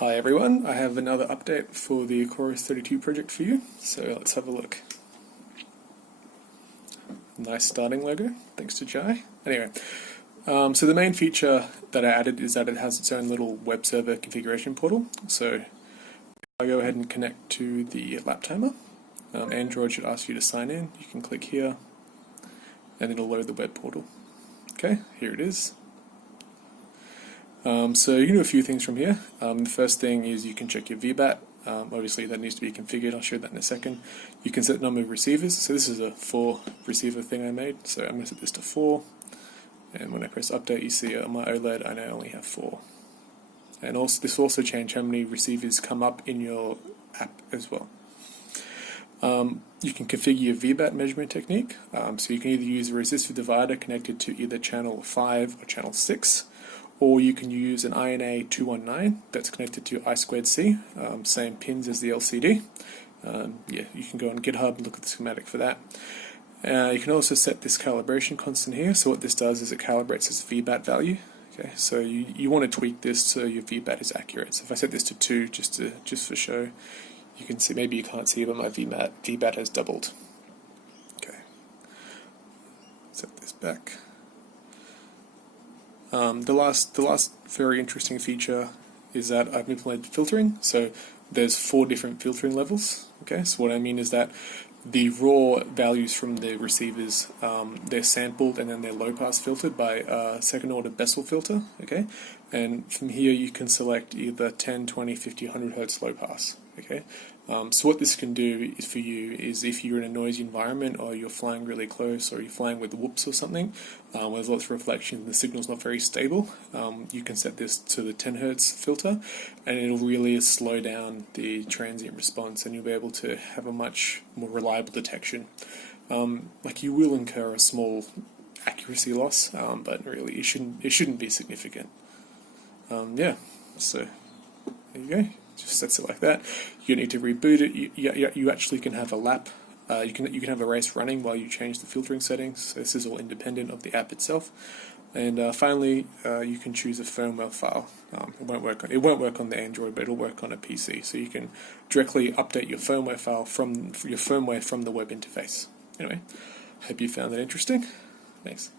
Hi everyone, I have another update for the Chorus32 project for you, so let's have a look. Nice starting logo, thanks to Jai. Anyway, so the main feature that I added is that it has its own little web server configuration portal. So if I go ahead and connect to the lap timer, Android should ask you to sign in. You can click here and it'll load the web portal. Okay, here it is. So you can do a few things from here. The first thing is you can check your VBat. Obviously that needs to be configured, I'll show that in a second. You can set the number of receivers, so this is a 4 receiver thing I made, so I'm going to set this to 4, and when I press update you see on my OLED I now only have 4. And also this will also change how many receivers come up in your app as well. You can configure your VBat measurement technique, so you can either use a resistive divider connected to either channel 5 or channel 6, or you can use an INA 219 that's connected to I2C, same pins as the LCD. Yeah, you can go on GitHub and look at the schematic for that. You can also set this calibration constant here, so what this does is it calibrates this VBat value. Okay, so you want to tweak this so your VBat is accurate. So if I set this to 2 just for show, you can see, maybe you can't see, but my VBat has doubled. Okay, set this back. The last very interesting feature is that I've implemented filtering. So there's 4 different filtering levels. Okay, so what I mean is that the raw values from the receivers, they're sampled and then they're low pass filtered by a second order Bessel filter. Okay, and from here you can select either 10, 20, 50, 100 Hertz low pass. Okay, so what this can do is for you is if you're in a noisy environment or you're flying really close or you're flying with whoops or something, where there's lots of reflection and the signal's not very stable, you can set this to the 10 Hertz filter and it'll really slow down the transient response and you'll be able to have a much more reliable detection. Like you will incur a small accuracy loss, but really it shouldn't be significant. Yeah, so there you go. Just sets it like that. You need to reboot it. You actually can have a lap. You can have a race running while you change the filtering settings. So this is all independent of the app itself. And finally, you can choose a firmware file. It won't work on the Android, but it'll work on a PC. So you can directly update your firmware file from the web interface. Anyway, hope you found that interesting. Thanks.